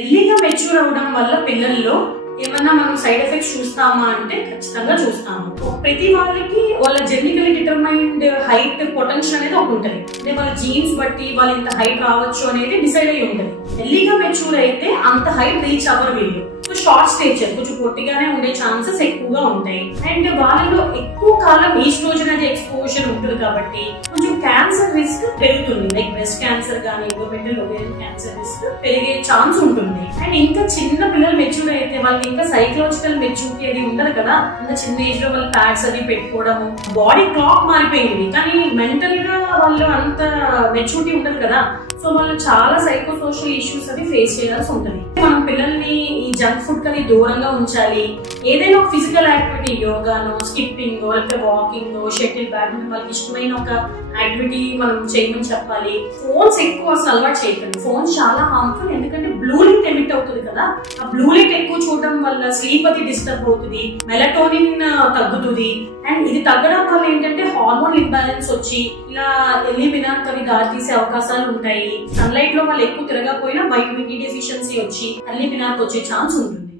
ఎర్లీగా మెచ్యూర్ అవడం వల్ల పిల్లల్లో ఏమన్నా మనం సైడ్ ఎఫెక్ట్స్ చూస్తామా అంటే ఖచ్చితంగా చూస్తాము. ప్రతి వాళ్ళకి వాళ్ళ జెనెటికలీ డిటర్మైన్డ్ హైట్ పొటెన్షియల్ అనేది ఒకటి ఉంటుంది. అంటే వాళ్ళ జీన్స్ బట్టి వాళ్ళు ఇంత హైట్ రావచ్చు అనేది డిసైడ్ అయ్యి ఉంటుంది. ఎర్లీగా మెచ్యూర్ అయితే అంత హైట్ రీచ్ అవ్వరు వీళ్ళు. షార్ట్ స్టేచర్ కొంచెం పొట్టిగానే ఉండే ఛాన్సెస్ ఎక్కువగా ఉంటాయి. అండ్ వాళ్ళలో ఎక్కువ కాలం ఈస్ట్రోజన్ అనేది ఎక్స్పోజర్ ఉంటుంది కాబట్టి కొంచెం క్యాన్సర్ రిస్క్ పెరుగుతుంది. లైక్ బ్రెస్ట్ క్యాన్సర్ గానీ ఎండోమెట్రియల్ ఓవేరియన్ క్యాన్సర్ రిస్క్ పెరిగే ఛాన్స్ ఉంటుంది. అండ్ ఇంకా చిన్న పిల్లలు మెచ్యూర్ అయితే వాళ్ళకి ఇంకా సైకలాజికల్ మెచ్యూరిటీ అది ఉండదు కదా. ఇంకా చిన్న ఏజ్ లో వాళ్ళు ప్యాడ్స్ అది పెట్టుకోవడము, బాడీ క్లాక్ మారిపోయింది కానీ మెంటల్ గా వాళ్ళు అంత మెచ్యూరిటీ ఉండదు కదా. సో వాళ్ళు చాలా సైకో సోషల్ ఇష్యూస్ అవి ఫేస్ చేయాల్సి ఉంటుంది. మనం పిల్లల్ని ఈ జంక్ ఫుడ్ కని దూరంగా ఉంచాలి. ఏదైనా ఒక ఫిజికల్ యాక్టివిటీ, యోగానో, స్కిప్పింగ్, లేకపోతే వాకింగ్, షటిల్, బ్యాడ్మింటన్, వాళ్ళకి ఇష్టమైన ఒక యాక్టివిటీ మనం చేయమని చెప్పాలి. ఫోన్స్ ఎక్కువ అసలు అలవాటు చేయకండి. ఫోన్స్ చాలా హార్మ్ఫుల్. ఎందుకంటే బ్లూ లైట్ ఎమిట్ అవుతుంది కదా. ఆ బ్లూ లైట్ ఎక్కువ చూడడం వల్ల స్లీప్ అది డిస్టర్బ్ అవుతుంది, మెలటోనిన్ తగ్గుతుంది. అండ్ ఇది తగ్గడం వల్ల ఏంటంటే హార్మోన్ ఇంబ్యాలెన్స్ వచ్చి ఇలా ఎర్లీ మినార్క్ అవి దారితీసే అవకాశాలు ఉంటాయి. సన్లైట్ లో వాళ్ళు ఎక్కువ తిరగకపోయినా వైటమిన్ డి డెఫిషియన్సీ వచ్చి ఎర్లీ మినార్క్ వచ్చే ఛాన్స్ ఉంటుంది.